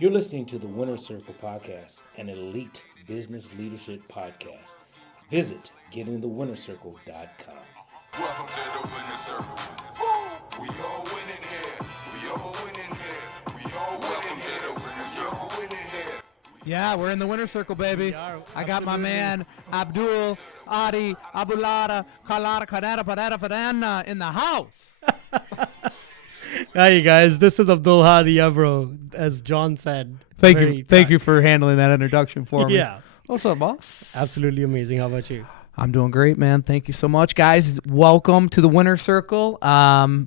You're listening to the Winner Circle Podcast, an elite business leadership podcast. Visit getinthewinnercircle.com. Welcome to the Winner Circle. We all winning here. We all winning here. We all winning here. The Winner Circle winning here. Yeah, we're in the Winner Circle, baby. I got my man Abdul Adi Abulada Kalada Kadada Padada Fadana in the house. Hi guys, this is Abdul Hadi Abro, as John said. Thank you for handling that introduction for me. Yeah, What's up, boss? absolutely amazing. How about you? I'm doing great, man. Thank you so much, guys. Welcome to the Winner Circle.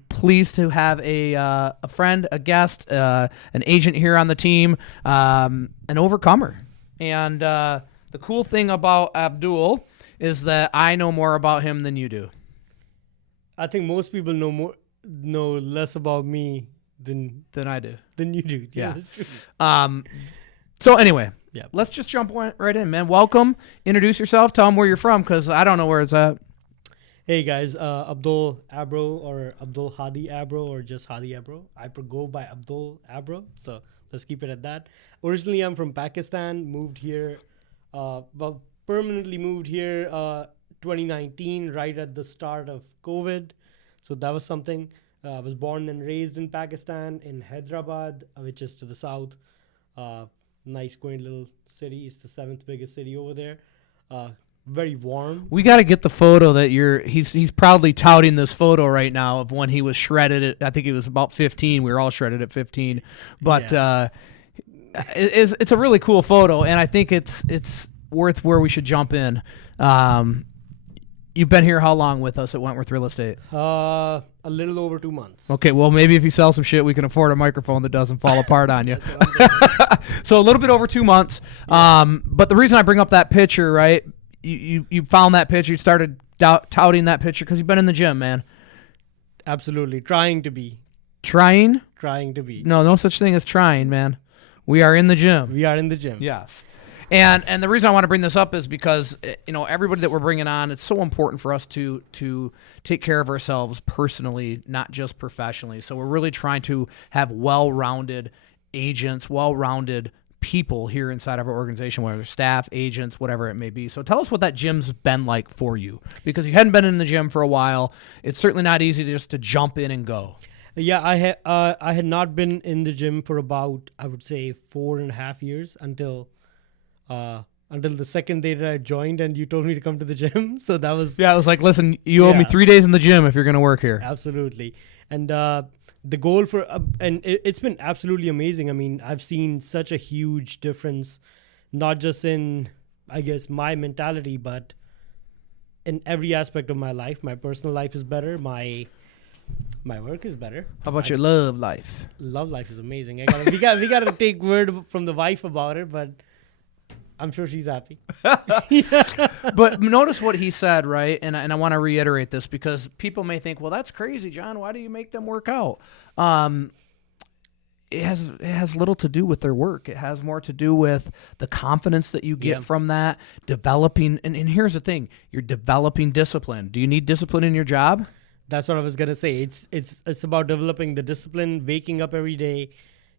Pleased to have a friend, a guest, an agent here on the team, an overcomer. And the cool thing about Abdul is that I know more about him than you do. I think most people know less about me than Than I do. you do. Yeah. That's true. So anyway, Yeah. let's just jump right in, man. Welcome. Introduce yourself. Tell them where you're from, because I don't know where it's at. Hey guys, Abdul Abro or Abdul Hadi Abro or just Hadi Abro. I go by Abdul Abro, so let's keep it at that. Originally, I'm from Pakistan. Moved here, permanently moved here 2019, right at the start of COVID. So that was something. I was born and raised in Pakistan, in Hyderabad, which is to the south. Nice, quaint little city. It's the 7th biggest city over there. Very warm. We got to get the photo that he's proudly touting this photo right now of when he was shredded. I think he was about 15. We were all shredded at 15. But it's a really cool photo, and I think it's worth where we should jump in. You've been here how long with us at Wentworth Real Estate? A little over 2 months. Okay, well, maybe if you sell some shit, we can afford a microphone that doesn't fall apart on you. So a little bit over 2 months. But the reason I bring up that picture, right, you found that picture, you started touting that picture because you've been in the gym, man. Absolutely. Trying to be. Trying? Trying to be. No such thing as trying, man. We are in the gym. We are in the gym. Yes. And the reason I want to bring this up is because, everybody that we're bringing on, it's so important for us to take care of ourselves personally, not just professionally. So we're really trying to have well-rounded agents, well-rounded people here inside of our organization, whether staff, agents, whatever it may be. So tell us what that gym's been like for you, because you hadn't been in the gym for a while. It's certainly not easy to jump in and go. Yeah, I had not been in the gym for about, I would say, 4.5 years until the second day that I joined and you told me to come to the gym. So that was... Yeah, I was like, listen, you owe me 3 days in the gym if you're going to work here. Absolutely. And the goal for... and it's been absolutely amazing. I mean, I've seen such a huge difference, not just in, I guess, my mentality, but in every aspect of my life. My personal life is better. My work is better. How about your love life? Love life is amazing. We got to take word from the wife about it, but I'm sure she's happy. But notice what he said, right? And I want to reiterate this because people may think, well, that's crazy, John. Why do you make them work out? It has little to do with their work. It has more to do with the confidence that you get from that, developing. And here's the thing. You're developing discipline. Do you need discipline in your job? That's what I was going to say. It's about developing the discipline, waking up every day.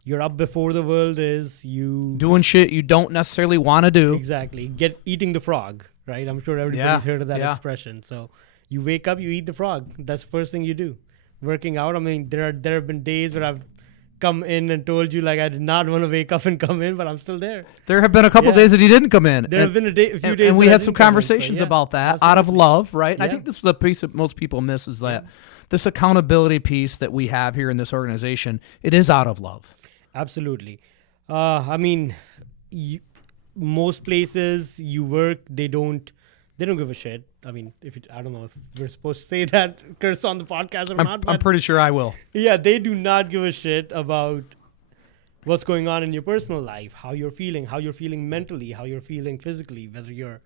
You're up before the world is. You doing shit you don't necessarily want to do. Exactly. Eating the frog, right? I'm sure everybody's heard of that expression. So you wake up, you eat the frog. That's the first thing you do. Working out. I mean, there have been days where I've come in and told you like I did not want to wake up and come in, but I'm still there. There have been a couple days that he didn't come in. There have been a few days, and we had some conversations about that out of love, right? Yeah. I think this is the piece that most people miss is that this accountability piece that we have here in this organization. It is out of love. Absolutely. I mean, most places you work, they don't give a shit. I mean, I don't know if we're supposed to say that curse on the podcast or not. I'm pretty sure I will. Yeah, they do not give a shit about what's going on in your personal life, how you're feeling mentally, how you're feeling physically, whether you're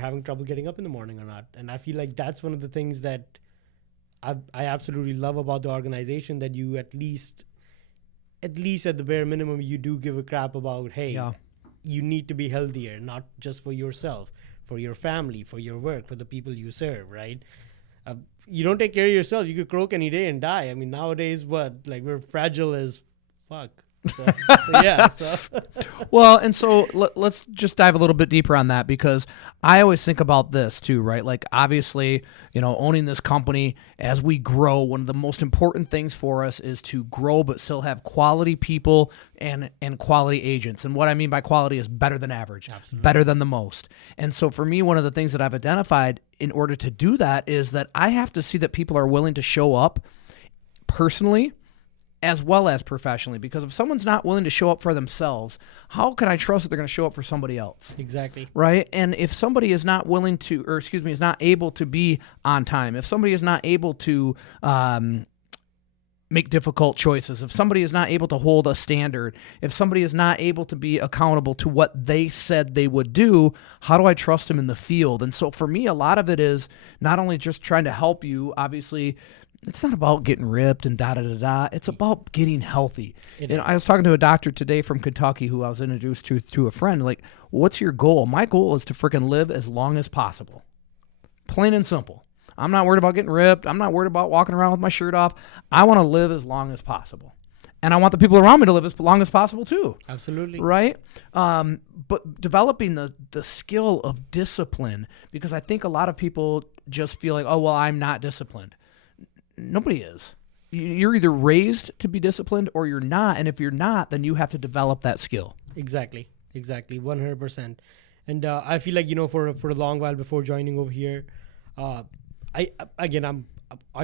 having trouble getting up in the morning or not. And I feel like that's one of the things that I absolutely love about the organization, that you at least at the bare minimum, you do give a crap about, hey, you need to be healthier, not just for yourself, for your family, for your work, for the people you serve, right? You don't take care of yourself, you could croak any day and die. I mean, nowadays, we're fragile as fuck. So, yeah. So Well, and so let's just dive a little bit deeper on that, because I always think about this too, right? Like, obviously, owning this company as we grow, one of the most important things for us is to grow but still have quality people and quality agents. And what I mean by quality is better than average, better than the most. And so for me, one of the things that I've identified in order to do that is that I have to see that people are willing to show up personally as well as professionally, because if someone's not willing to show up for themselves, how can I trust that they're going to show up for somebody else? exactly. Right? And if somebody is not willing to, or excuse me, is not able to be on time, if somebody is not able to make difficult choices, if somebody is not able to hold a standard, if somebody is not able to be accountable to what they said they would do, how do I trust them in the field? And so for me, a lot of it is not only just trying to help you, obviously, it's not about getting ripped and da-da-da-da. It's about getting healthy. I was talking to a doctor today from Kentucky who I was introduced to a friend. Like, what's your goal? My goal is to freaking live as long as possible. Plain and simple. I'm not worried about getting ripped. I'm not worried about walking around with my shirt off. I want to live as long as possible. And I want the people around me to live as long as possible too. Absolutely. Right? But developing the skill of discipline, because I think a lot of people just feel like, oh, well, I'm not disciplined. Nobody is. You're either raised to be disciplined or you're not. And if you're not, then you have to develop that skill. Exactly. 100%. And I feel like, for a long while before joining over here, I've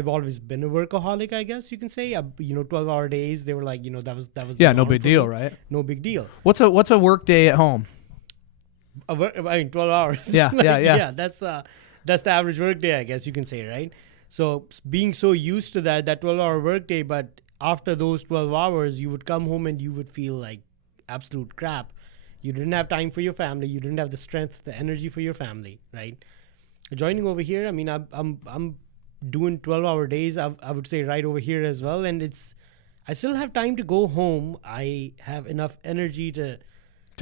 always been a workaholic, I guess you can say. 12-hour days, they were like, that was Yeah, the no norm big for deal, me. right? No big deal. What's a work day at home? 12 hours. Yeah, yeah. Yeah, that's the average work day, I guess you can say, right? So being so used to that 12-hour work day, but after those 12 hours, you would come home and you would feel like absolute crap. You didn't have time for your family. You didn't have the strength, the energy for your family, right? Joining over here, I mean, I'm doing 12-hour days. I would say right over here as well, and I still have time to go home. I have enough energy to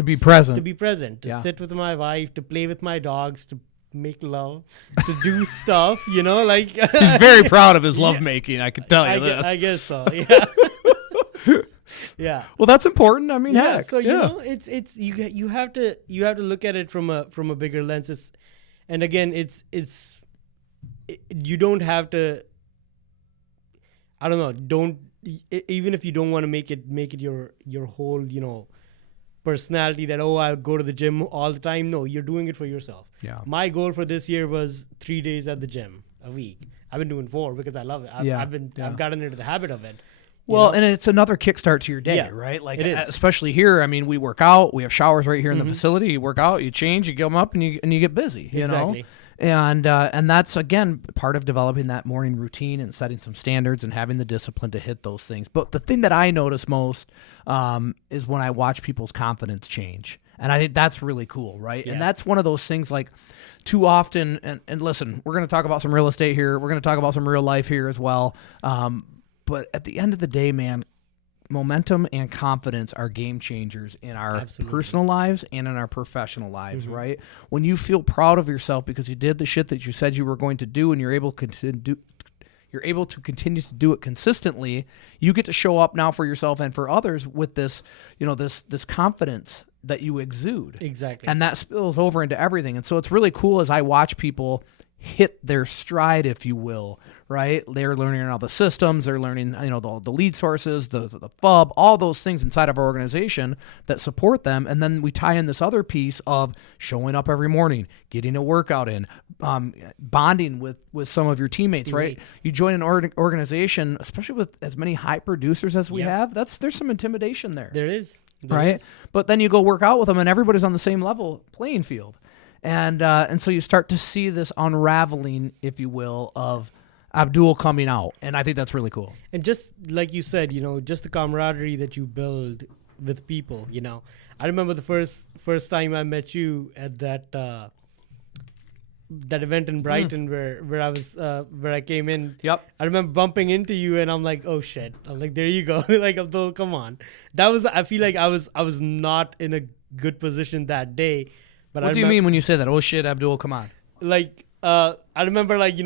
be present. To sit with my wife, to play with my dogs, to make love, to do stuff, like He's very proud of his lovemaking, I can tell you this. I guess so, yeah. Yeah. Well, that's important. I mean, Yeah, heck. so it's you have to look at it from a bigger lens. You don't have to, I don't know, even if you don't want to make it your whole, personality that, I'll go to the gym all the time. No, you're doing it for yourself. Yeah. My goal for this year was 3 days at the gym a week. I've been doing 4 because I love it. I've gotten into the habit of it. Well, and it's another kickstart to your day, Yeah, right? Like, it is. especially here. I mean, we work out. We have showers right here in the facility. You work out, you change, you get them up, and you get busy. You Exactly. know, and that's again part of developing that morning routine and setting some standards and having the discipline to hit those things. But the thing that I notice most is when I watch people's confidence change, and I think that's really cool, right? Yeah. And that's one of those things like. Too often, and listen, we're going to talk about some real estate here. We're going to talk about some real life here as well. But at the end of the day, man, momentum and confidence are game changers in our personal lives and in our professional lives, right? When you feel proud of yourself because you did the shit that you said you were going to do, and you're able to continue to do it consistently, you get to show up now for yourself and for others with this, this confidence that you exude. Exactly. And that spills over into everything. And so it's really cool as I watch people hit their stride, if you will, right? They're learning all the systems, they're learning, the lead sources, the FUB, all those things inside of our organization that support them. And then we tie in this other piece of showing up every morning, getting a workout in, bonding with some of your teammates, right? You join an organization, especially with as many high producers as we have, there's some intimidation there. There is. Right? But then you go work out with them and everybody's on the same level playing field. And so you start to see this unraveling, if you will, of Abdul coming out. And I think that's really cool. And just like you said, just the camaraderie that you build with people, I remember the first time I met you at that event in Brighton where I was where I came in. Yep. I remember bumping into you and I'm like, oh shit. I'm like, there you go. Like, Abdul, come on. I feel like I was not in a good position that day. But What do you mean when you say that? Oh shit, Abdul, come on. Like, I remember like,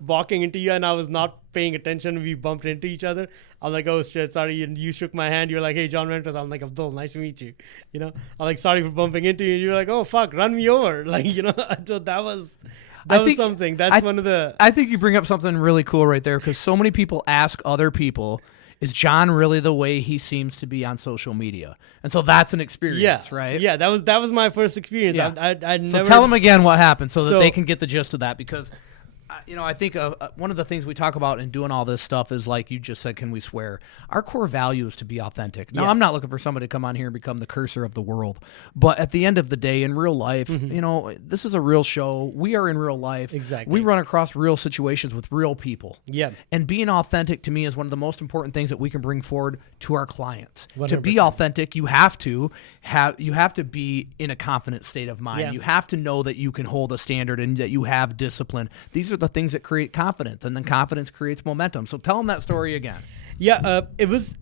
walking into you and I was not paying attention. We bumped into each other. I'm like, oh shit, sorry. And you shook my hand. You're like, hey, John Wentworth. I'm like, Abdul, nice to meet you. I'm like, sorry for bumping into you. And you're like, oh fuck, run me over. Like, so that was something. That's one of the. I think you bring up something really cool right there, because so many people ask other people, is John really the way he seems to be on social media? And so that's an experience, right? Yeah, that was my first experience. Yeah. I So never. tell them again what happened so that they can get the gist of that, because I think one of the things we talk about in doing all this stuff is, like you just said, can we swear? Our core value is to be authentic. Now, I'm not looking for somebody to come on here and become the cursor of the world, but at the end of the day, in real life, this is a real show. We are in real life. Exactly. We run across real situations with real people. Yeah. And being authentic to me is one of the most important things that we can bring forward to our clients. 100%. To be authentic, you have to be in a confident state of mind. Yeah. You have to know that you can hold a standard and that you have discipline. These are the things that create confidence, and then confidence creates momentum. So tell them that story again. Yeah, it was.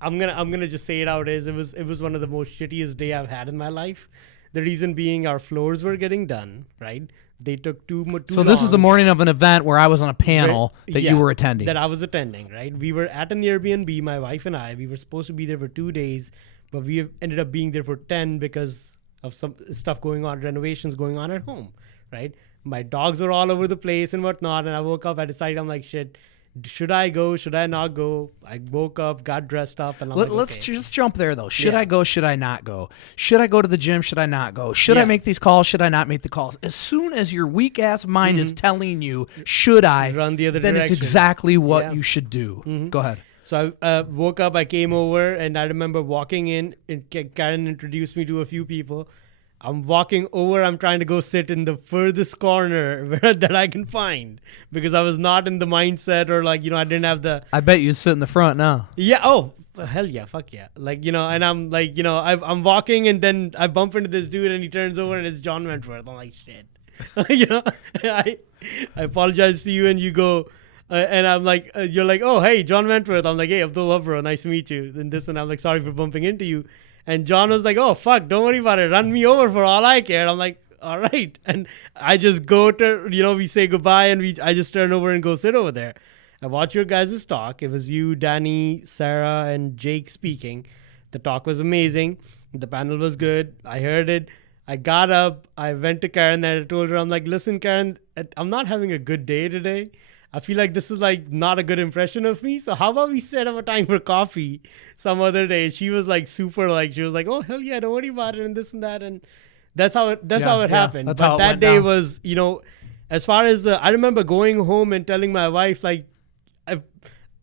I'm gonna just say it out as it was one of the most shittiest day I've had in my life. The reason being, our floors were getting done. Right, they took too So this is the morning of an event where I was on a panel that you were attending. That I was attending. Right, we were at an Airbnb. My wife and I. We were supposed to be there for 2 days, but we ended up being there for 10 because of some stuff going on, renovations going on at home. Right, my dogs were all over the place and whatnot. And I woke up. I decided, I'm like, shit. Should I go? Should I not go? I woke up, got dressed up, and let's just jump there though. Should I go? Should I not go? Should I go to the gym? Should I not go? Should I make these calls? Should I not make the calls? As soon as your weak ass mind is telling you, should I run the other then direction. It's exactly what you should do. Go ahead. So I woke up, I came over, and I remember walking in, and Karen introduced me to a few people. I'm walking over. I'm trying to go sit in the furthest corner that I can find, because I was not in the mindset, or like, I didn't have the. I bet you sit in the front now. Yeah. Oh, hell yeah. Fuck yeah. Like, and I'm like, I'm walking, and then I bump into this dude, and he turns over, and it's John Wentworth. I'm like, shit. I apologize to you, and you go, and I'm like, you're like, oh, hey, John Wentworth. I'm like, hey, Abdul bro, nice to meet you. And this, and I'm like, sorry for bumping into you. And John was like, oh, fuck, don't worry about it. Run me over for all I care. I'm like, all right. And I just go to, we say goodbye, and I just turn over and go sit over there. I watch your guys' talk. It was you, Danny, Sarah, and Jake speaking. The talk was amazing. The panel was good. I heard it. I got up. I went to Karen and I told her, I'm like, listen, Karen, I'm not having a good day today. I feel like this is like not a good impression of me. So how about we set up a time for coffee some other day? She was like super, like, she was like, oh, hell yeah, don't worry about it, and this and that. And that's how it happened. That's but how it that went day down. was, as far as I remember going home and telling my wife, like,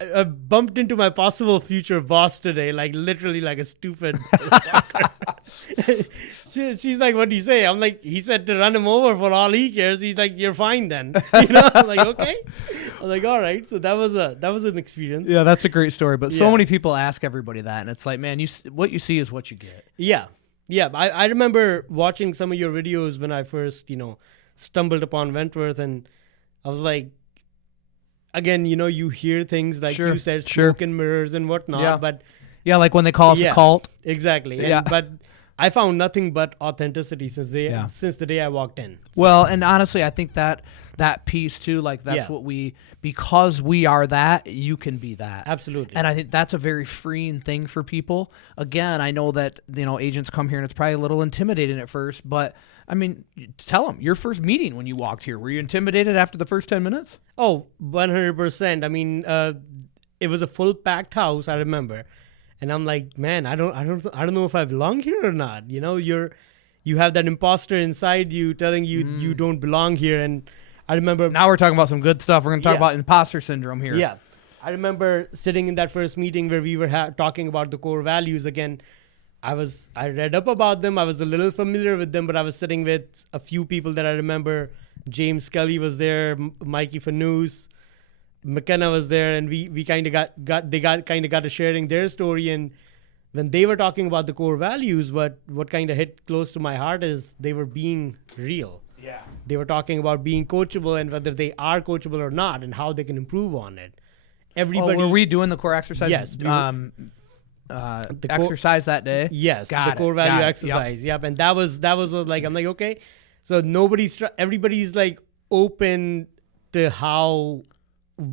I bumped into my possible future boss today, like literally like a stupid. She's like, what do you say? I'm like, he said to run him over for all he cares. He's like, you're fine then. I'm like, okay. I'm like, all right. So that was an experience. Yeah, that's a great story. But so Yeah. many people ask everybody that, and it's like, man, what you see is what you get. Yeah. I remember watching some of your videos when I first, stumbled upon Wentworth, and I was like, again, you hear things like you said, smoke and mirrors and whatnot, Yeah. but Yeah, like when they call us a cult. exactly. Yeah. But I found nothing but authenticity since the day I walked in. Well, and honestly, I think that piece too, like that's what because we are that, you can be that. Absolutely. And I think that's a very freeing thing for people. Again, I know that, agents come here and it's probably a little intimidating at first, but I mean, tell them your first meeting when you walked here, were you intimidated after the first 10 minutes? Oh, 100%. I mean, it was a full packed house, I remember. And I'm like, man, I don't know if I belong here or not. You have that imposter inside you telling you you don't belong here. And I remember Now we're talking about some good stuff. We're going to talk about imposter syndrome here. Yeah. I remember sitting in that first meeting where we were talking about the core values again. I read up about them. I was a little familiar with them, but I was sitting with a few people that I remember. James Kelly was there, Mikey Fanous, McKenna was there, and we kind of got to sharing their story. And when they were talking about the core values, what kind of hit close to my heart is they were being real. Yeah. They were talking about being coachable and whether they are coachable or not, and how they can improve on it. Everybody. Were we doing the core exercise? Yes. Exercise that day? Yes, Got the core it, value got it, exercise. Yep. And that was like, I'm like, okay, So everybody's like open to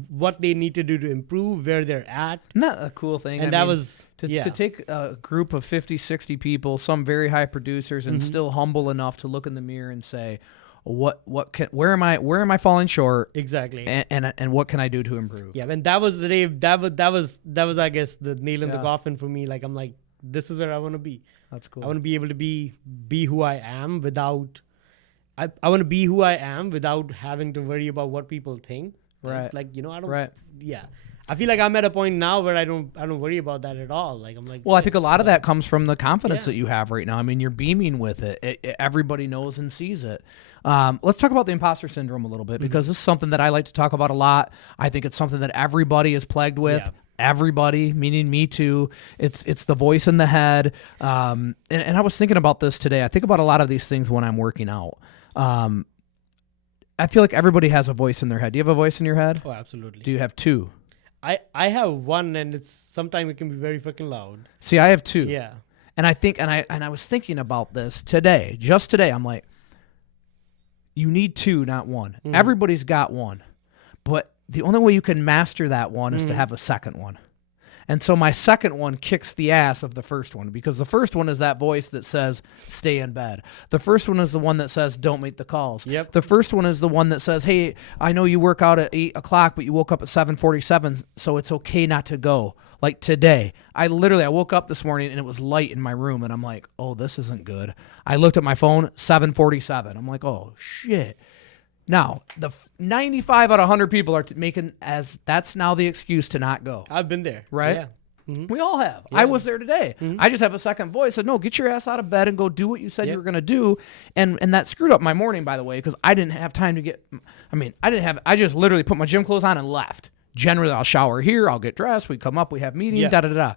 what they need to do to improve, where they're at. Isn't that a cool thing? And to take a group of 50, 60 people, some very high producers, and still humble enough to look in the mirror and say, where am I falling short? Exactly. And what can I do to improve? Yeah, and that was the day. That was I guess the nail in the coffin for me. Like I'm like, this is where I want to be. That's cool. I want to be able to be who I am without. I want to be who I am without having to worry about what people think. Right. Like I don't. Right. Yeah. I feel like I'm at a point now where I don't worry about that at all. Like I'm like. Well, I think a lot of that comes from the confidence that you have right now. I mean, you're beaming with it. Everybody knows and sees it. Let's talk about the imposter syndrome a little bit, because this is something that I like to talk about a lot. I think it's something that everybody is plagued with. Yeah. Everybody, meaning me too. It's the voice in the head. And I was thinking about this today. I think about a lot of these things when I'm working out. I feel like everybody has a voice in their head. Do you have a voice in your head? Oh, absolutely. Do you have two? I have one, and sometimes it can be very fucking loud. See, I have two. Yeah. And I think, and I was thinking about this today, just today. I'm like, you need two, not one. Everybody's got one, but the only way you can master that one is to have a second one. And so my second one kicks the ass of the first one, because the first one is that voice that says, stay in bed. The first one is the one that says, don't make the calls. Yep. The first one is the one that says, hey, I know you work out at 8 o'clock, but you woke up at 7:47, so it's okay not to go. Like today, I woke up this morning and it was light in my room, and I'm like, oh, this isn't good. I looked at my phone, 7:47. I'm like, oh, shit. Now, the 95 out of 100 people are making that's now the excuse to not go. I've been there. Right? Yeah. We all have. I was there today. I just have a second voice. I said, no, get your ass out of bed and go do what you said you were going to do. And that screwed up my morning, by the way, because I didn't have time to I just literally put my gym clothes on and left. Generally, I'll shower here, I'll get dressed, we come up, we have meetings, da-da-da.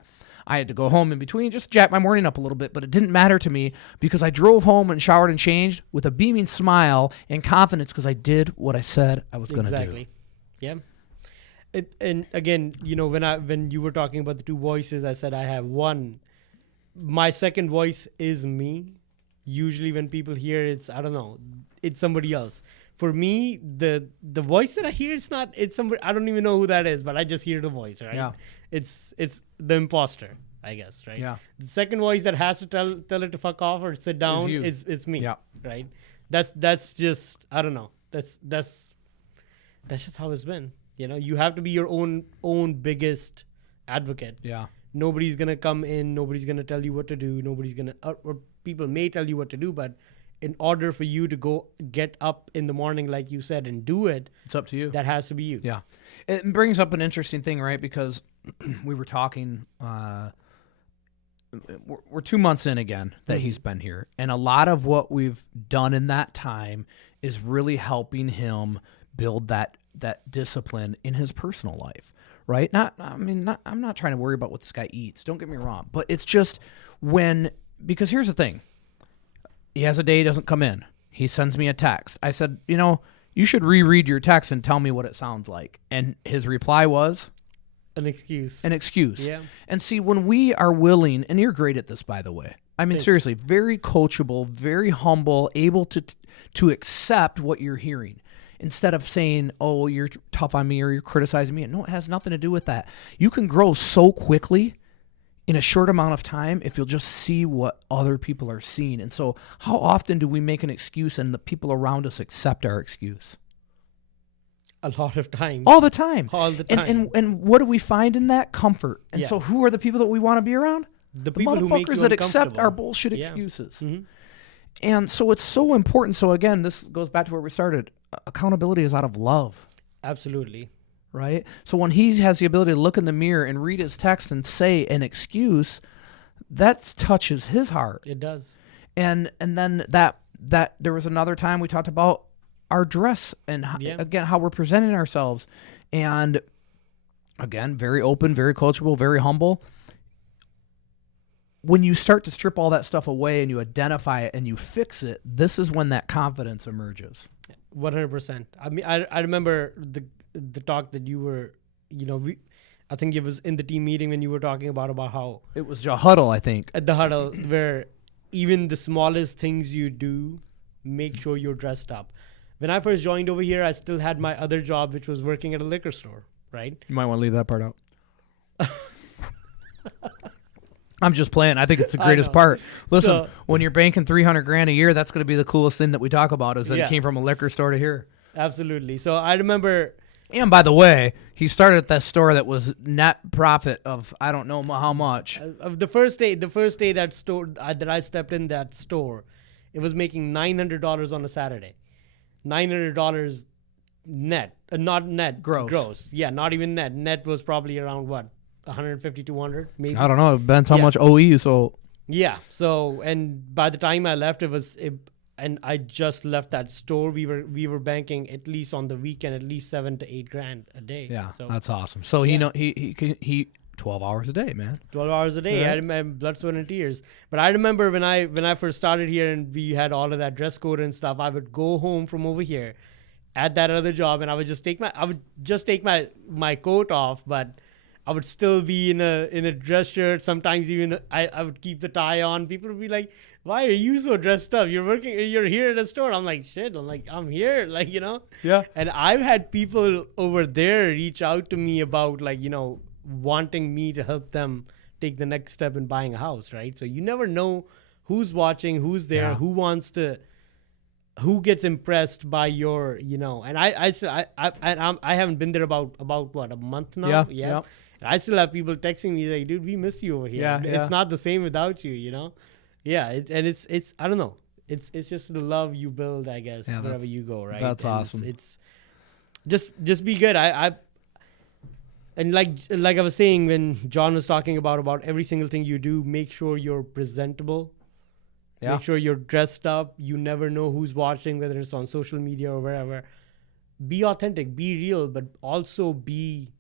I had to go home in between, just jack my morning up a little bit, but it didn't matter to me because I drove home and showered and changed with a beaming smile and confidence because I did what I said I was going to do. Exactly. Yeah. And again, when you were talking about the two voices, I said I have one. My second voice is me. Usually when people hear it's somebody else. For me, the voice that I hear, it's somebody, I don't even know who that is, but I just hear the voice, right? Yeah. It's the imposter, I guess, right? Yeah. The second voice that has to tell it to fuck off or sit down, it's me. Yeah. Right? That's just, I don't know. That's just how it's been. You have to be your own biggest advocate. Yeah. Nobody's gonna come in. Nobody's gonna tell you what to do. Nobody's gonna, or people may tell you what to do, but in order for you to go get up in the morning, like you said, and do it, It's up to you. that has to be you. Yeah. It brings up an interesting thing, right? Because we were talking, we're 2 months in again that he's been here. And a lot of what we've done in that time is really helping him build that discipline in his personal life, right? I'm not trying to worry about what this guy eats. Don't get me wrong. But it's just because here's the thing. He has a day he doesn't come in. He sends me a text. I said, you should reread your text and tell me what it sounds like. And his reply was? An excuse. Yeah. And see, when we are willing, and you're great at this, by the way. I mean, seriously, very coachable, very humble, able to accept what you're hearing. Instead of saying, oh, you're tough on me or you're criticizing me. No, it has nothing to do with that. You can grow so quickly in a short amount of time if you'll just see what other people are seeing. And so how often do we make an excuse and the people around us accept our excuse? A lot of times. All the time. All the time. And what do we find in that? Comfort. And so who are the people that we want to be around? The The people who make you motherfuckers that accept uncomfortable. our bullshit Yeah. excuses. Mhm. And so it's so important. So again, this goes back to where we started. Accountability is out of love. Absolutely. Right? So when he has the ability to look in the mirror and read his text and say an excuse, that touches his heart. It does. And then that there was another time we talked about our dress and again how we're presenting ourselves. And again, very open, very coachable, very humble. When you start to strip all that stuff away and you identify it and you fix it, this is when that confidence emerges. 100%. I mean, I remember the talk that you were, I think it was in the team meeting when you were talking about how It was a huddle, I think. at the huddle where even the smallest things you do make sure you're dressed up. When I first joined over here, I still had my other job, which was working at a liquor store, right? You might want to leave that part out. I'm just playing. I think it's the greatest part. Listen, when you're banking $300,000 a year, that's going to be the coolest thing that we talk about is that it came from a liquor store to here. Absolutely. So I remember. And by the way, he started at that store that was net profit of I don't know how much. The first day that I stepped in that store, it was making $900 on a Saturday. $900 net, not net, gross. Yeah, not even net. Net was probably around what, 150, 200, maybe. I don't know. It depends how much OE. So yeah. So and by the time I left, and I just left that store. We were banking at least on the weekend at least $7,000 to $8,000 a day. Yeah, so that's awesome. So he 12 hours a day, man. 12 hours a day. Right. I had my blood, sweat, and tears. But I remember when I first started here and we had all of that dress code and stuff, I would go home from over here at that other job and I would just take my coat off, but I would still be in a dress shirt. Sometimes even I would keep the tie on. People would be like, "Why are you so dressed up? You're here at a store." I'm like, "Shit." I'm here, Yeah. And I've had people over there reach out to me about wanting me to help them take the next step in buying a house, right? So you never know who's watching, who's there, who gets impressed by your, and I haven't been there about what, a month now. Yeah. And I still have people texting me like, "Dude, we miss you over here. Yeah, It's not the same without you, Yeah. It's I don't know. It's just the love you build, I guess, wherever you go, right? That's and awesome. It's just be good. And like I was saying when John was talking about every single thing you do, make sure you're presentable. Yeah. Make sure you're dressed up. You never know who's watching, whether it's on social media or wherever. Be authentic, be real, but also be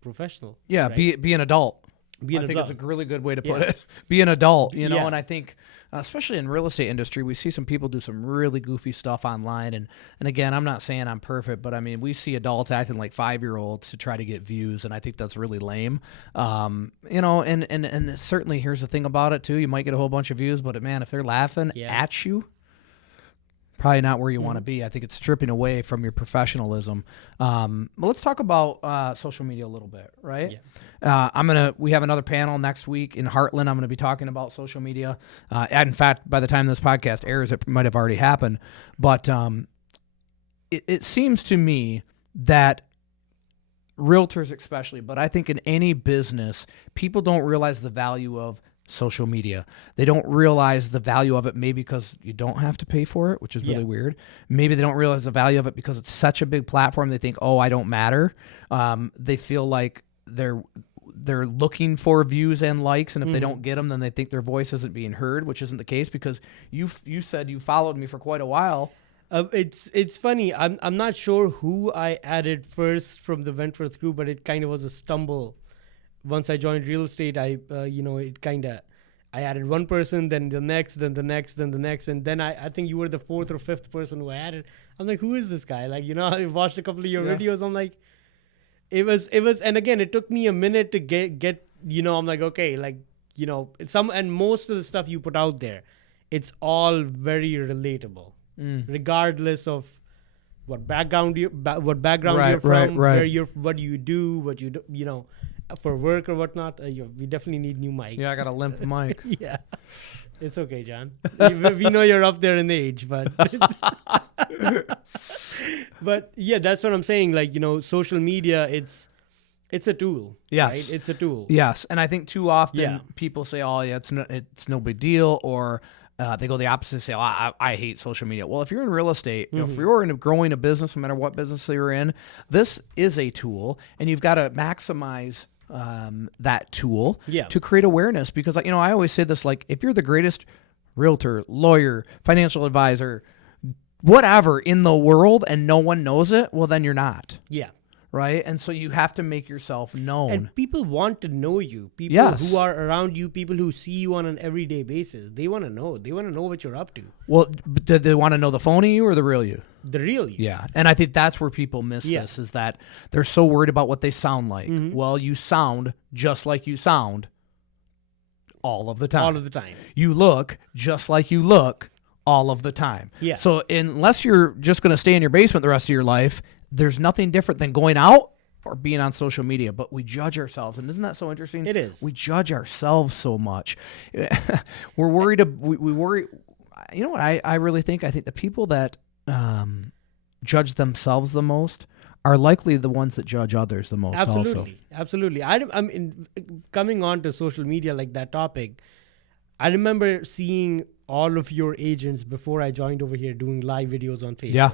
professional. Yeah, right? be an adult. I think it's a really good way to put it. Be an adult, Yeah. and I think, especially in real estate industry, we see some people do some really goofy stuff online. And again, I'm not saying I'm perfect, but I mean, we see adults acting like 5-year-olds to try to get views. And I think that's really lame. And certainly here's the thing about it too. You might get a whole bunch of views, but man, if they're laughing at you, probably not where you want to be. I think it's stripping away from your professionalism. But let's talk about social media a little bit, right? Yeah. We have another panel next week in Heartland. I'm going to be talking about social media. And in fact, by the time this podcast airs, it might have already happened. But it seems to me that realtors especially, but I think in any business, people don't realize the value of social media. They don't realize the value of it, maybe because you don't have to pay for it, which is really weird. Maybe they don't realize the value of it because it's such a big platform. They think, "Oh, I don't matter." They feel like they're looking for views and likes, and if they don't get them, then they think their voice isn't being heard, which isn't the case because you said you followed me for quite a while. It's funny. I'm not sure who I added first from the Wentworth group, but it kind of was a stumble. Once I joined real estate, I added one person, then the next, then the next, then the next, and then I think you were the 4th or 5th person who I added. I'm like, who is this guy? I watched a couple of your videos. I'm like, it was, and again, it took me a minute to get. I'm like, okay, and most of the stuff you put out there, it's all very relatable, regardless of what background you're from, what you do, for work or whatnot. We definitely need new mics. Yeah, I got a limp mic. Yeah, it's okay, John. We know you're up there in age, but but yeah, that's what I'm saying. Social media, it's a tool. Yes, right? It's a tool. Yes, and I think too often people say, "Oh, yeah, it's no big deal," or they go the opposite, say, "Oh, I hate social media." Well, if you're in real estate, if you're in growing a business, no matter what business you're in, this is a tool, and you've got to maximize that tool to create awareness. Because I always say this, if you're the greatest realtor, lawyer, financial advisor, whatever in the world, and no one knows it, well, then you're not. Yeah. Right? And so you have to make yourself known. And people want to know you. People who are around you, people who see you on an everyday basis, they want to know. They want to know what you're up to. Well, do they want to know the phony you or the real you? The real you. Yeah. And I think that's where people miss this, is that they're so worried about what they sound like. Well, you sound just like you sound all of the time. All of the time. You look just like you look all of the time. Yeah. So unless you're just going to stay in your basement the rest of your life, there's nothing different than going out or being on social media. But we judge ourselves, and isn't that so interesting? It is. We judge ourselves so much. We're worried. We worry. You know what I really think? I think the people that judge themselves the most are likely the ones that judge others the most. Also. Absolutely. I mean, coming on to social media, like that topic, I remember seeing all of your agents before I joined over here doing live videos on Facebook. Yeah.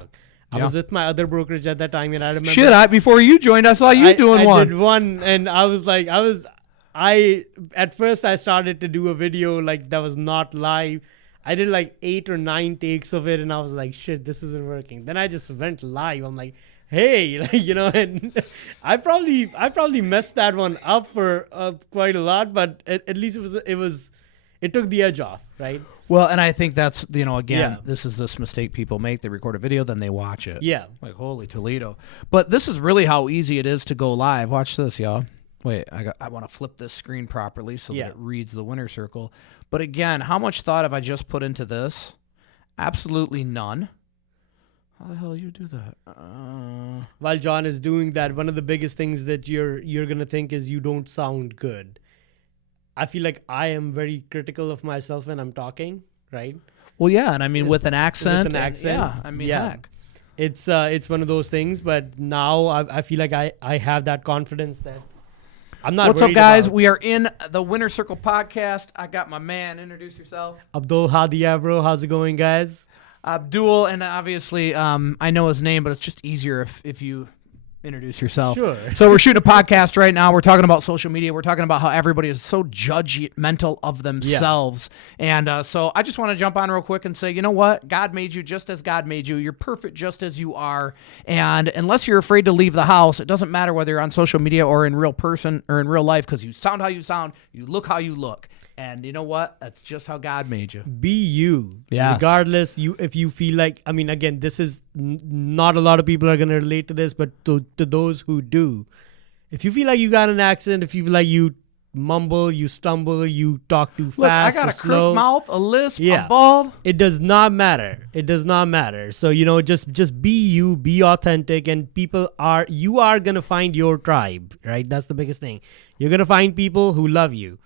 I was with my other brokerage at that time, and I remember Before you joined, I saw you doing I one. did one, and I was like, at first I started to do a video like that was not live. I did like 8 or 9 takes of it, and I was like, shit, this isn't working. Then I just went live. I'm like, hey, like, you know, and I probably messed that one up for quite a lot, but at least it took the edge off, right? Well, and I think that's, again, Yeah. this is this mistake people make. They record a video, then they watch it. Yeah. Like, holy Toledo. But this is really how easy it is to go live. Watch this, y'all. Wait, I want to flip this screen properly so Yeah. that it reads the winner circle. But again, how much thought have I just put into this? Absolutely none. How the hell you do that? While John is doing that, one of the biggest things that you're gonna think is you don't sound good. I feel like I am very critical of myself when I'm talking, right? Well, yeah, and I mean with an accent. With an accent, Yeah, I mean, heck. It's one of those things, but now I feel like I have that confidence that I'm not. What's up, worried guys? about. We are in the Winner Circle podcast. I got my man. Introduce yourself. Abdul Hadi bro. How's it going, guys? Abdul, and obviously I know his name, but it's just easier if you introduce yourself. Sure. So we're shooting a podcast right now. We're talking about social media. We're talking about how everybody is so judgmental of themselves. And so I just want to jump on real quick and say, you know what? God made you just as God made you. You're perfect just as you are. And unless you're afraid to leave the house, it doesn't matter whether you're on social media or in real person or in real life, because you sound how you sound, you look how you look. And you know what? That's just how God made you. Be you. Yes. Regardless, if you feel like, I mean, again, this is not a lot of people are going to relate to this, but to those who do, if you feel like you got an accent, if you feel like you mumble, you stumble, you talk too fast, Look, I got or a slow, crooked mouth, a lisp, Yeah. a bald. it does not matter. It does not matter. So, just be you, be authentic, and you are going to find your tribe, right? That's the biggest thing. You're going to find people who love you.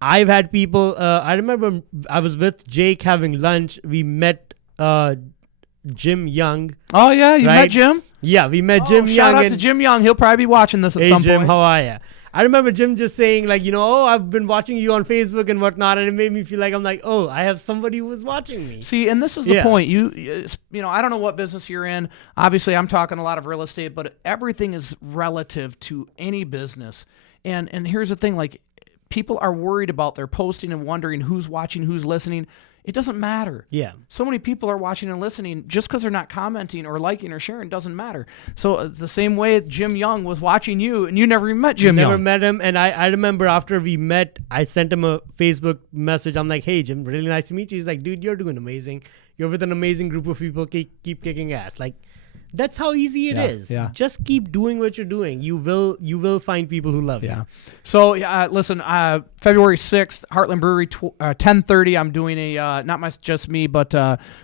I've had people, I remember I was with Jake having lunch. We met Jim Young. Oh, yeah, you met Right? Jim? Yeah, we met Jim Young. Shout out and- to Jim Young. He'll probably be watching this at Hey some Jim, point. how are you? I remember Jim just saying like, I've been watching you on Facebook and whatnot, and it made me feel like I'm like, oh, I have somebody who was watching me. See, and this is the Yeah. point. I don't know what business you're in. Obviously, I'm talking a lot of real estate, but everything is relative to any business. And here's the thing, like, people are worried about their posting and wondering who's watching, who's listening. It doesn't matter. Yeah. So many people are watching and listening. Just because they're not commenting or liking or sharing doesn't matter. So the same way Jim Young was watching you, and you never even met Jim Never Young. met him, and I remember after we met, I sent him a Facebook message. I'm like, hey Jim, really nice to meet you. He's like, dude, you're doing amazing. You're with an amazing group of people. Keep kicking ass. Like, that's how easy it is. Yeah. Just keep doing what you're doing. You will find people who love Yeah. you. So listen, February 6th, Heartland Brewery, 10:30. I'm doing just me, but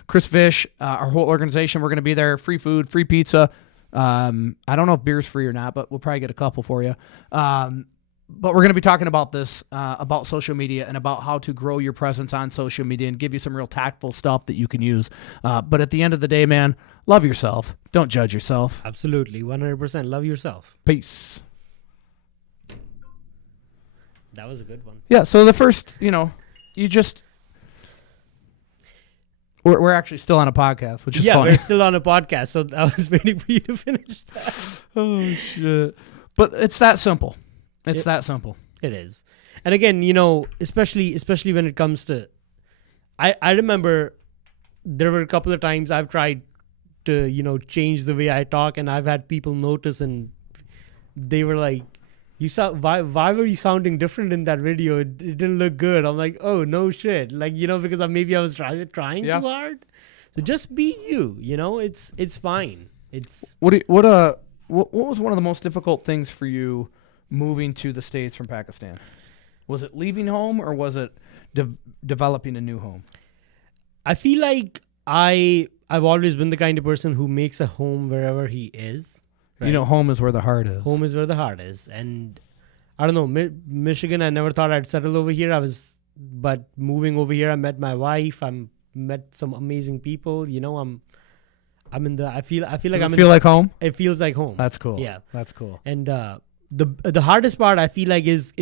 Chris Fish, our whole organization. We're going to be there. Free food, free pizza. I don't know if beer's free or not, but we'll probably get a couple for you. But we're going to be talking about this, about social media and about how to grow your presence on social media and give you some real tactful stuff that you can use. But at the end of the day, man, love yourself. Don't judge yourself. Absolutely, 100%. Love yourself. Peace. That was a good one. Yeah, so the first, we're actually still on a podcast, which is funny. We're still on a podcast, so I was waiting for you to finish that. Oh, shit. But it's that simple. It's that simple. It is. And again, especially when it comes to, I remember there were a couple of times I've tried to, change the way I talk, and I've had people notice, and they were like, why were you sounding different in that video? It didn't look good. I'm like, oh, no shit. Like, because maybe I was trying Yeah. too hard. So just be you, it's fine. It's What was one of the most difficult things for you moving to the States from Pakistan? Was it leaving home, or was it developing a new home? I feel like I've always been the kind of person who makes a home wherever he is. You know, home is where the heart is. Home is where the heart is. And I don't know, Michigan, I never thought I'd settle over here. But moving over here, I met my wife. Met some amazing people. You know, I'm in the. I feel like like home. It feels like home. That's cool. Yeah, that's cool. And the hardest part I feel like is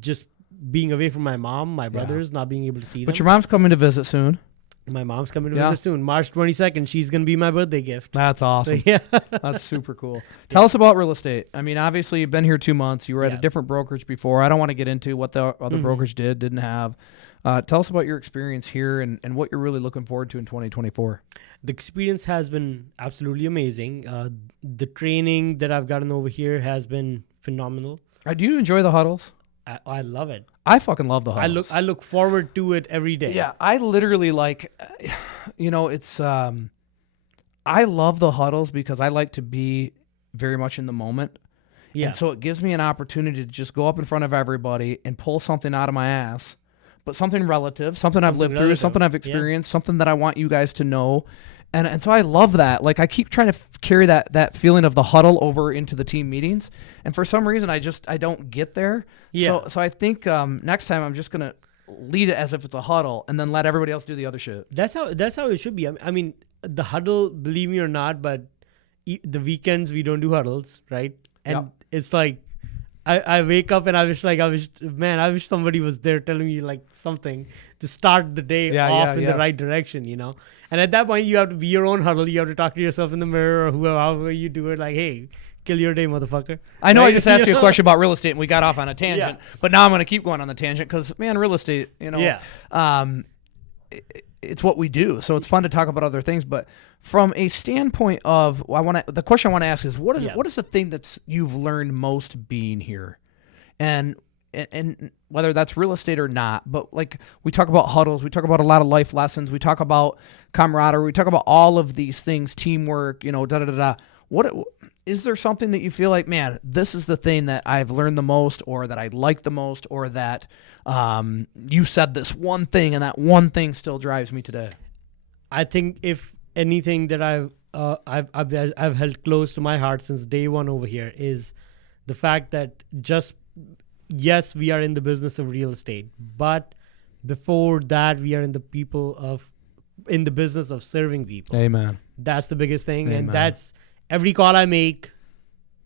just being away from my mom, my brothers, not being able to see them. But your mom's coming to visit soon. My mom's coming to visit soon. March 22nd. She's gonna be my birthday gift. That's awesome. So, yeah, that's super cool. Tell us about real estate. I mean, obviously you've been here 2 months. You were at a different brokerage before. I don't want to get into what the other brokerage didn't have. Tell us about your experience here and what you're really looking forward to in 2024. The experience has been absolutely amazing. The training that I've gotten over here has been phenomenal. Do you enjoy the huddles? I love it. I fucking love the huddles. I look forward to it every day. Yeah, I literally it's I love the huddles because I like to be very much in the moment. Yeah. And so it gives me an opportunity to just go up in front of everybody and pull something out of my ass, but something relative, something I've lived through, something I've experienced, something that I want you guys to know. And so I love that. Like I keep trying to carry that feeling of the huddle over into the team meetings. And for some reason, I don't get there. Yeah. So I think next time I'm just going to lead it as if it's a huddle and then let everybody else do the other shit. That's how it should be. I mean, the huddle, believe me or not, but the weekends we don't do huddles, right? And it's like, I wake up and I wish somebody was there telling me like something to start the day off in the right direction, you know? And at that point, you have to be your own huddle. You have to talk to yourself in the mirror or however you do it. Like, hey, kill your day, motherfucker. I know I just asked you a question about real estate and we got off on a tangent, but now I'm going to keep going on the tangent because, man, real estate, it's what we do. So it's fun to talk about other things. But from a standpoint of, the question I want to ask is, what is the thing that's you've learned most being here? And whether that's real estate or not, but like we talk about huddles, we talk about a lot of life lessons, we talk about camaraderie, we talk about all of these things, teamwork, What is there something that you feel like, man, this is the thing that I've learned the most, or that I like the most, or that you said this one thing and that one thing still drives me today? I think if anything that I've held close to my heart since day one over here is the fact that yes, we are in the business of real estate, but before that, we are in the business of serving people. Amen. That's the biggest thing. Amen. And that's every call I make.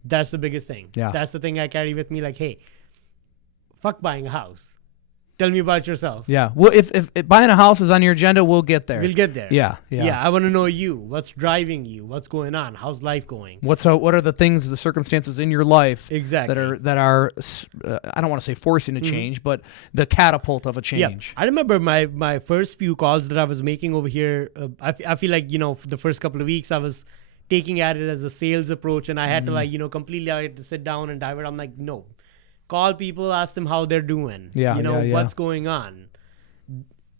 That's the biggest thing. Yeah. That's the thing I carry with me. Like, hey, fuck buying a house. Tell me about yourself. Yeah. Well, if buying a house is on your agenda, we'll get there. We'll get there. Yeah. I want to know you. What's driving you? What's going on? How's life going? What are the things, the circumstances in your life exactly that are I don't want to say forcing a change, but the catapult of a change. Yeah. I remember my first few calls that I was making over here. I feel like the first couple of weeks I was taking at it as a sales approach, and I had to completely I had to sit down and dive it. I'm like, no. Call people, ask them how they're doing. What's going on.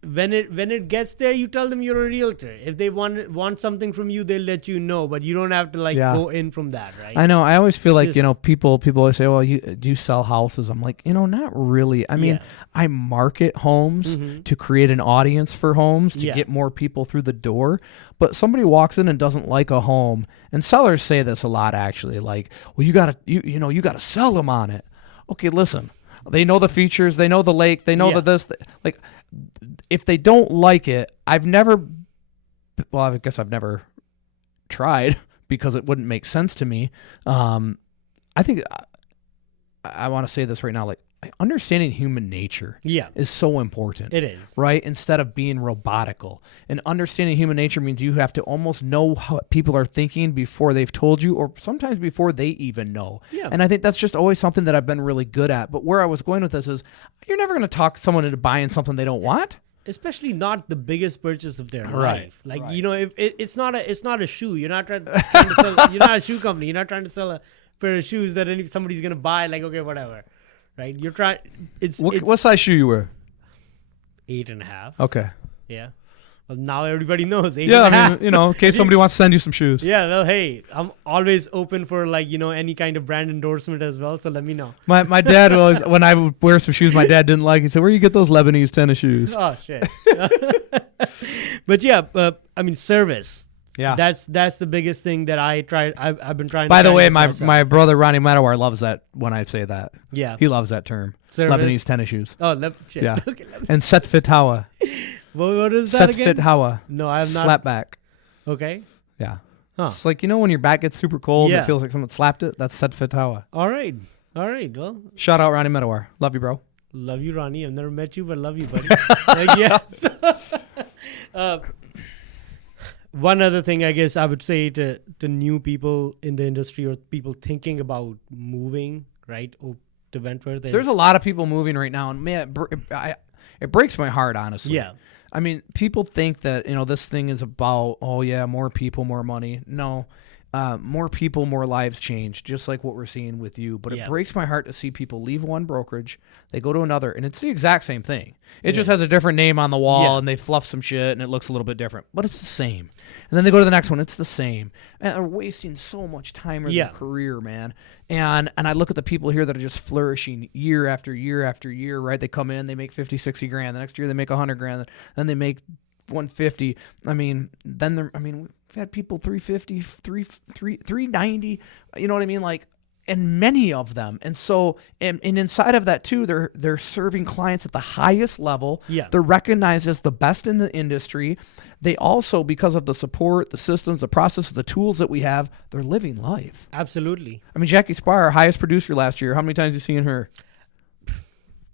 When it gets there, you tell them you're a realtor. If they want something from you, they'll let you know. But you don't have to go in from that, right? I know. I always feel like people always say, "Well, do you sell houses?" I'm like, not really. I mean, I market homes to create an audience for homes to get more people through the door. But somebody walks in and doesn't like a home, and sellers say this a lot actually. Like, well, you gotta sell them on it. Okay, listen. They know the features. They know the lake. They know like, if they don't like it, I guess I've never tried because it wouldn't make sense to me. I think I want to say this right now. Like, understanding human nature is so important. It is. Right? Instead of being robotical. And understanding human nature means you have to almost know how people are thinking before they've told you, or sometimes before they even know. Yeah. And I think that's just always something that I've been really good at. But where I was going with this is, you're never going to talk someone into buying something they don't want. Especially not the biggest purchase of their life. Like, if it's not a shoe. You're not trying to sell, you're not a shoe company. You're not trying to sell a pair of shoes that somebody's going to buy, like, okay, whatever. Right, you're trying. It's what size shoe you wear? 8.5. Okay. Yeah. Well, now everybody knows. 8 Yeah, and a I half. mean, you know, in case somebody wants to send you some shoes. Yeah, well, hey, I'm always open for any kind of brand endorsement as well. So let me know. My dad always, when I would wear some shoes my dad didn't like, he said, "Where you get those Lebanese tennis shoes?" Oh shit. But yeah, I mean, service. Yeah. That's the biggest thing that I tried. I've been trying. By to the way, find my myself. my brother Ronnie Madawar loves that when I say that. Yeah. He loves that term. Service. Lebanese tennis shoes. Oh, shit. Yeah. Okay, And set fit hawa. what is that Set again? fit hawa. No, I have not. Slap back. Okay. Yeah. Huh. It's like, you know when your back gets super cold and Yeah. it feels like someone slapped it? That's set fit hawa. All right. Well, Shout out Ronnie Madawar. Love you, bro. love you, Ronnie. I've never met you, but love you, buddy. Yeah. One other thing, I guess, I would say to new people in the industry or people thinking about moving, right, to Wentworth. There's a lot of people moving right now, and man, it breaks my heart, honestly. Yeah. I mean, people think that, this thing is about, oh yeah, more people, more money. No, more people, more lives change, just like what we're seeing with you. But Yeah. it breaks my heart to see people leave one brokerage, they go to another, and it's the exact same thing. It just has a different name on the wall, Yeah. and they fluff some shit, and it looks a little bit different. But it's the same. And then they go to the next one, it's the same. And they're wasting so much time in Yeah. their career, man. And I look at the people here that are just flourishing year after year after year, right? They come in, they make 50, 60 grand. The next year they make 100 grand. Then they make 150. We've had people 350, 390, you know what I mean? Like, and many of them. And so, and inside of that too, they're serving clients at the highest level. Yeah. They're recognized as the best in the industry. They also, because of the support, the systems, the processes, the tools that we have, they're living life. Absolutely. I mean, Jackie Spire, our highest producer last year. How many times have you seen her?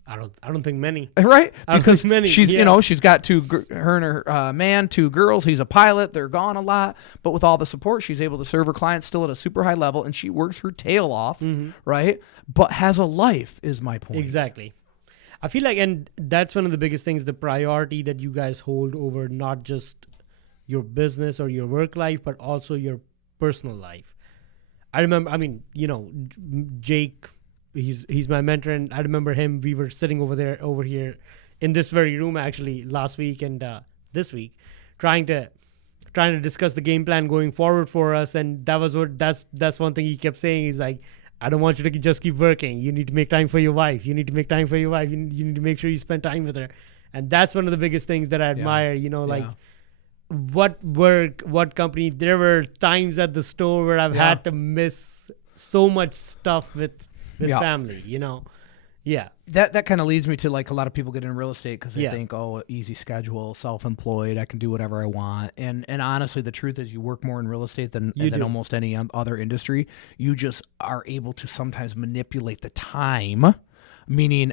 I don't think many. Right? I don't Because think many, she's, yeah. she's got her and her man, 2 girls. He's a pilot. They're gone a lot. But with all the support, she's able to serve her clients still at a super high level, and she works her tail off, right? But has a life, is my point. Exactly. I feel like, and that's one of the biggest things, the priority that you guys hold over not just your business or your work life, but also your personal life. I remember, Jake, he's my mentor, and I remember him, we were sitting over here in this very room actually last week and this week, trying to discuss the game plan going forward for us. And that's one thing he kept saying. He's like, I don't want you to just keep working. You need to make time for your wife. You need to make time for your wife. You need to make sure you spend time with her. And that's one of the biggest things that I admire, what work, what company. There were times at the store where I've had to miss so much stuff with family, Yeah. That kind of leads me to, like, a lot of people get in real estate because they Yeah. think, oh, easy schedule, self-employed, I can do whatever I want. And honestly, the truth is you work more in real estate than almost any other industry. You just are able to sometimes manipulate the time. Meaning,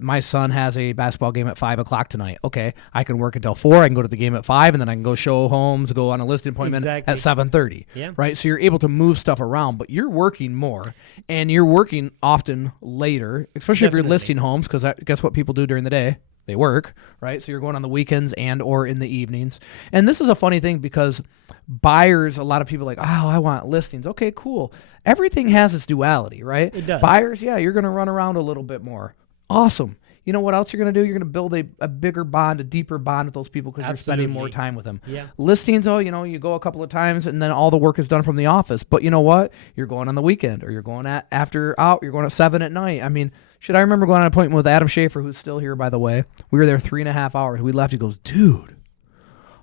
my son has a basketball game at 5:00 tonight. Okay, I can work until 4. I can go to the game at 5, and then I can go show homes, go on a listing appointment Exactly. at 7:30. Yeah. Right. So you're able to move stuff around, but you're working more, and you're working often later, especially if you're Definitely. listing homes. Because guess what people do during the day? They work, right? So you're going on the weekends and or in the evenings. And this is a funny thing because buyers, a lot of people are like, oh, I want listings. Okay, cool. Everything has its duality, right? It does. Buyers, yeah, you're going to run around a little bit more. Awesome. You know what else you're going to do? You're going to build a bigger bond, a deeper bond with those people because you're spending more Absolutely. time with them. Yeah. Listings, you go a couple of times and then all the work is done from the office. But you know what? You're going on the weekend or you're going after out. You're going at 7 at night. I mean, I remember going on an appointment with Adam Schaefer, who's still here, by the way. We were there 3.5 hours. We left. He goes, dude,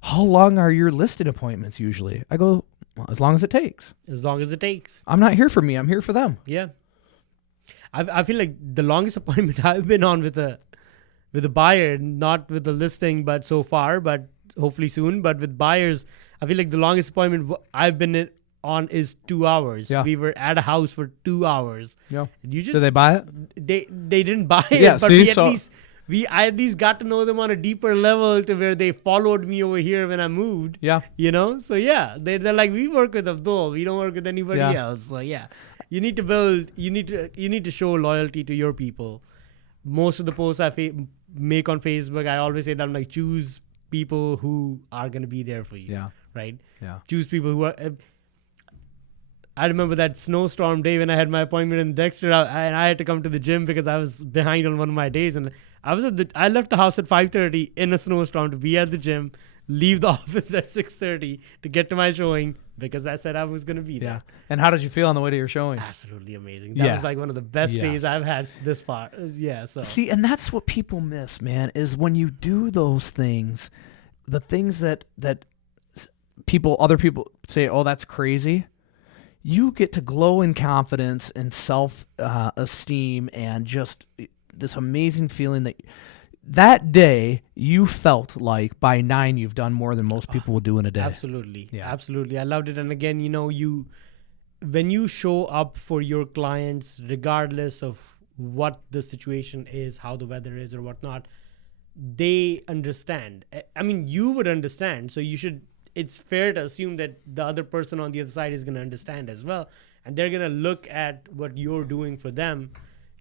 how long are your listing appointments usually? I go, well, as long as it takes. As long as it takes. I'm not here for me. I'm here for them. Yeah. I feel like the longest appointment I've been on with a buyer, not with the listing, but so far, but hopefully soon. But with buyers, I feel like the longest appointment I've been on is 2 hours. Yeah. We were at a house for 2 hours. Yeah. And you just Did they buy it? they didn't buy it, Yeah, but see, I at least got to know them on a deeper level to where they followed me over here when I moved. Yeah. So yeah, they're like, we work with Abdul, we don't work with anybody Yeah. else. So yeah, you need to show loyalty to your people. Most of the posts I make on Facebook, I always say that I'm like, choose people who are gonna be there for you. Yeah. Right. Yeah. Choose people who are. I remember that snowstorm day when I had my appointment in Dexter, and I had to come to the gym because I was behind on one of my days, and I left the house at 5:30 in a snowstorm to be at the gym. leave the office at 6:30 to get to my showing because I said I was going to be there. Yeah. And how did you feel on the way to your showing? Absolutely amazing. That Yeah. was like one of the best days I've had this far. Yeah. So See, and that's what people miss, man, is when you do those things, the things that other people say, oh, that's crazy. You get to glow in confidence and self-esteem and just this amazing feeling that day you felt like by 9 you've done more than most people will do in a day. absolutely. Yeah. Absolutely. I loved it. And again, when you show up for your clients, regardless of what the situation is, how the weather is or whatnot, they understand. I mean, you would understand. So it's fair to assume that the other person on the other side is going to understand as well. And they're going to look at what you're doing for them.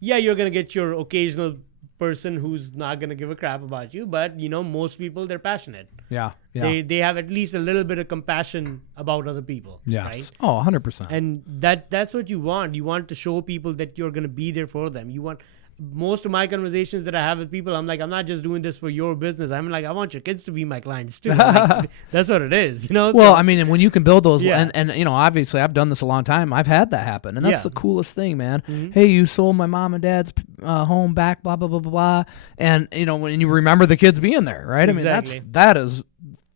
Yeah, you're going to get your occasional person who's not going to give a crap about you. But, most people, they're passionate. Yeah. They have at least a little bit of compassion about other people. Yes. Right? Oh, 100%. And that's what you want. You want to show people that you're going to be there for them. Most of my conversations that I have with people, I'm like, I'm not just doing this for your business. I'm like, I want your kids to be my clients too. Like, that's what it is, Well, So, I mean, and when you can build those, Yeah. and obviously I've done this a long time. I've had that happen, and that's Yeah. the coolest thing, man. Mhm. Hey, you sold my mom and dad's home back, blah blah blah blah blah, and when you remember the kids being there, right? Exactly. I mean,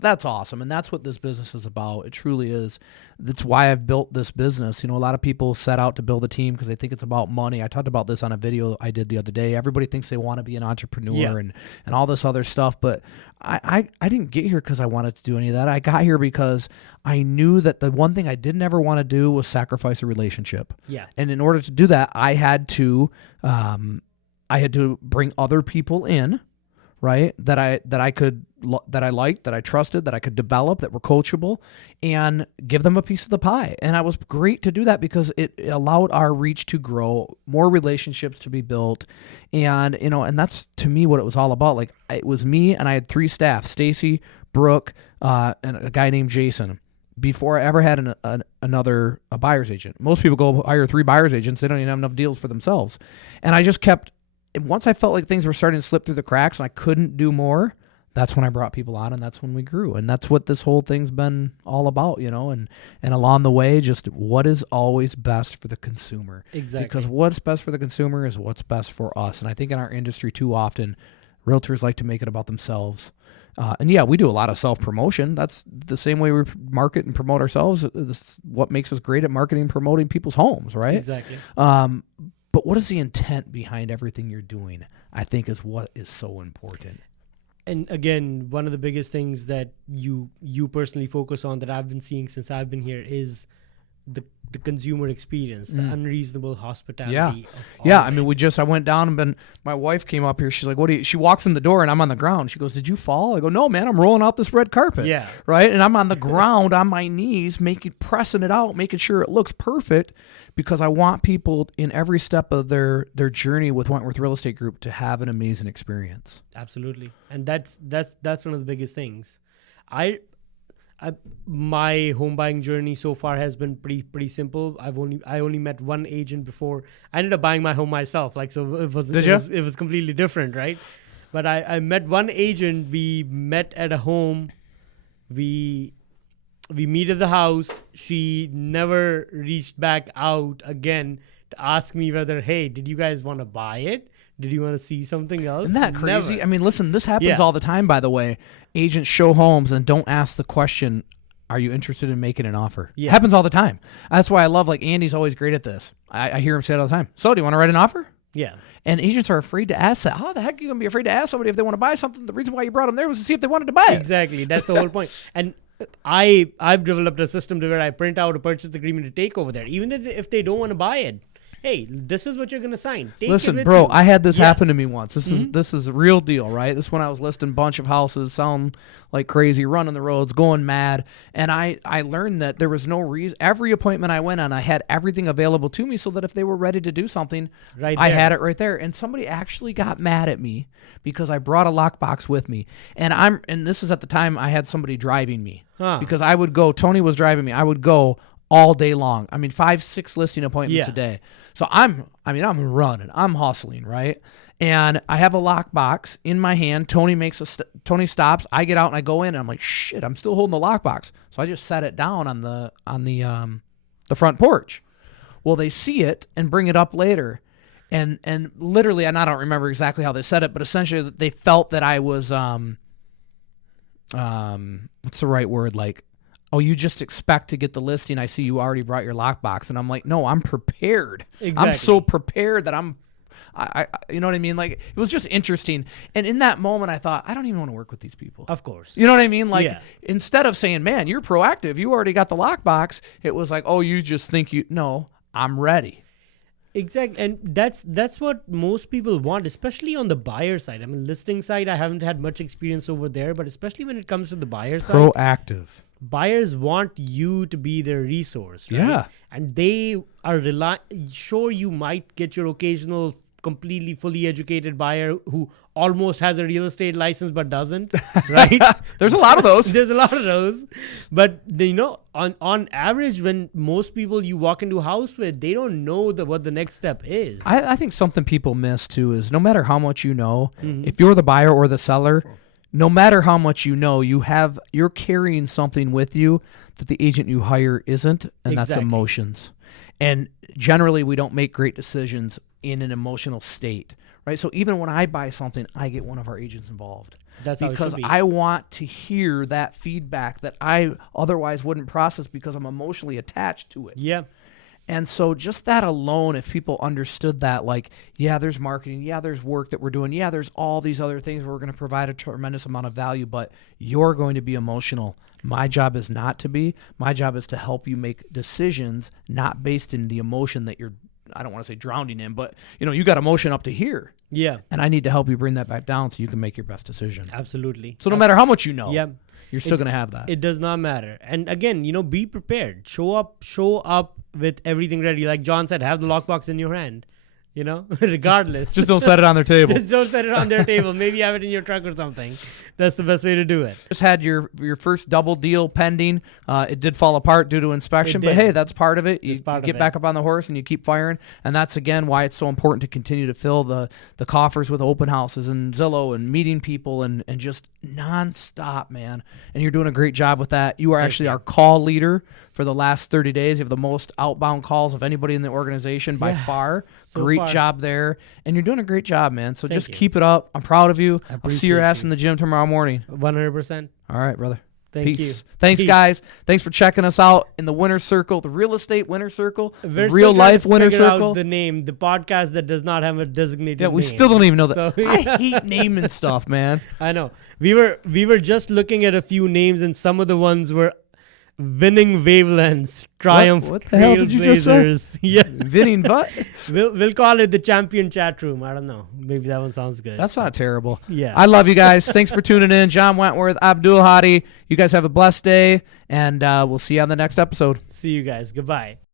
that's awesome, and that's what this business is about. It truly is. That's why I've built this business. A lot of people set out to build a team because they think it's about money. I talked about this on a video I did the other day. Everybody thinks they want to be an entrepreneur Yeah. and all this other stuff, but I didn't get here because I wanted to do any of that. I got here because I knew that the one thing I didn't ever want to do was sacrifice a relationship. Yeah. And in order to do that, I had to bring other people in, right? That I liked, that I trusted, that I could develop, that were coachable, and give them a piece of the pie. And it was great to do that because it allowed our reach to grow, more relationships to be built, and and that's to me what it was all about. Like, it was me, and I had 3 staff: Stacy, Brooke, and a guy named Jason. Before I ever had another buyer's agent. Most people go hire 3 buyer's agents; they don't even have enough deals for themselves. And I just kept. And once I felt like things were starting to slip through the cracks and I couldn't do more, that's when I brought people on, and that's when we grew. And that's what this whole thing's been all about, and along the way, just what is always best for the consumer. Exactly. Because what's best for the consumer is what's best for us. And I think in our industry too often, realtors like to make it about themselves. And yeah, we do a lot of self-promotion. That's the same way we market and promote ourselves. This is what makes us great at marketing and promoting people's homes, right? Exactly. But what is the intent behind everything you're doing, I think, is what is so important. And again, one of the biggest things that you personally focus on that I've been seeing since I've been here is the consumer experience, the unreasonable hospitality. Yeah. Of all Yeah. of I mean, it. I went down and my wife came up here. She's like, she walks in the door and I'm on the ground. She goes, did you fall? I go, no, man, I'm rolling out this red carpet. Yeah. Right. And I'm on the ground on my knees, pressing it out, making sure it looks perfect because I want people in every step of their journey with Wentworth Real Estate Group to have an amazing experience. Absolutely. And that's one of the biggest things. My home buying journey so far has been pretty simple. I only met one agent before. I ended up buying my home myself. So it was completely different, right? But I met one agent. We met at a home. We meet at the house. She never reached back out again to ask me whether, hey, did you guys want to buy it? Did you want to see something else? Isn't that crazy? Never. I mean, listen, this happens Yeah. all the time, by the way. Agents show homes and don't ask the question, are you interested in making an offer? Yeah. It happens all the time. That's why I love, Andy's always great at this. I hear him say it all the time. So, do you want to write an offer? Yeah. And agents are afraid to ask that. How the heck are you going to be afraid to ask somebody if they want to buy something? The reason why you brought them there was to see if they wanted to buy it. Exactly. That's the whole point. And I've developed a system to where I print out a purchase agreement to take over there. Even if they don't want to buy it, hey, this is what you're going to sign. Take Listen, it with bro, you. I had this Yeah. happen to me once. This is a real deal, right? This is when I was listing a bunch of houses, selling like crazy, running the roads, going mad. And I learned that there was no reason. Every appointment I went on, I had everything available to me so that if they were ready to do something, Right I there. had it right there. And somebody actually got mad at me because I brought a lockbox with me. And this is at the time I had somebody driving me. Huh. Because I would go, Tony was driving me. I would go all day long. I mean, 5-6 listing appointments Yeah. a day. So I'm running, I'm hustling, right? And I have a lockbox in my hand. Tony stops. I get out and I go in, and I'm like, shit, I'm still holding the lockbox. So I just set it down on the front porch. Well, they see it and bring it up later. And literally, and I don't remember exactly how they said it, but essentially they felt that I was what's the right word? Like, oh, you just expect to get the listing. I see you already brought your lockbox. And I'm like, no, I'm prepared. Exactly. I'm so prepared that I you know what I mean? Like, it was just interesting. And in that moment, I thought, I don't even want to work with these people. Of course. You know what I mean? Like, Yeah. instead of saying, man, you're proactive, you already got the lockbox, it was like, oh, you just think no, I'm ready. Exactly, and that's what most people want, especially on the buyer side. I mean, listing side, I haven't had much experience over there, but especially when it comes to the buyer side, Proactive. buyers want you to be their resource, right? Yeah. And they are sure, you might get your occasional completely fully educated buyer who almost has a real estate license but doesn't, right? There's a lot of those. There's a lot of those, but on average, when most people you walk into a house with, they don't know what the next step is. I think something people miss too is no matter how much you know, if you're the buyer or the seller, no matter how much you know, you're carrying something with you that the agent you hire isn't, and that's Exactly. emotions. And generally, we don't make great decisions in an emotional state, right? So even when I buy something, I get one of our agents involved. That's how it because should be. I want to hear that feedback that I otherwise wouldn't process because I'm emotionally attached to it. Yeah. And so just that alone, if people understood that, like, yeah, there's marketing, yeah, there's work that we're doing, yeah, there's all these other things where we're going to provide a tremendous amount of value, but you're going to be emotional. My job is not to be. My job is to help you make decisions not based in the emotion that you're, I don't want to say drowning in, but, you got emotion up to here. Yeah. And I need to help you bring that back down so you can make your best decision. Absolutely. So no matter how much you know, Yeah. you're still going to have that. It does not matter. And again, be prepared. Show up with everything ready. Like John said, have the lockbox in your hand, regardless. Just don't set it on their table. Just don't set it on their table. Maybe have it in your truck or something. That's the best way to do it. Just had your first double deal pending. It did fall apart due to inspection, It but did. hey, that's part of it. You It's part of get it. back up on the horse and you keep firing, and that's again why it's so important to continue to fill the coffers with open houses and Zillow and meeting people and just nonstop, man. And you're doing a great job with that. You are actually our call leader for the last 30 days. You have the most outbound calls of anybody in the organization by far. So Great far. job there, and you're doing a great job, man. So just you. keep it up. I'm proud of you. I'll see your appreciate ass you. in the gym tomorrow morning. 100%. All right, brother. Thank Peace. you. Thanks, Peace. guys. Thanks for checking us out in the Winner Circle, the real estate Winner Circle, the We're real still trying life to Winner figure out Circle. the name, the podcast that does not have a designated Yeah, we name. still don't even know that. So, I hate naming stuff, man. I know. We were just looking at a few names, and some of the ones were Winning Wavelengths, Triumph, What the hell did you just say? Trailblazers. Yeah. Vinning butt? We'll call it the Champion Chat Room. I don't know. Maybe that one sounds good. That's not terrible. Yeah. I love you guys. Thanks for tuning in. John Wentworth, Abdul Hadi. You guys have a blessed day, and we'll see you on the next episode. See you guys. Goodbye.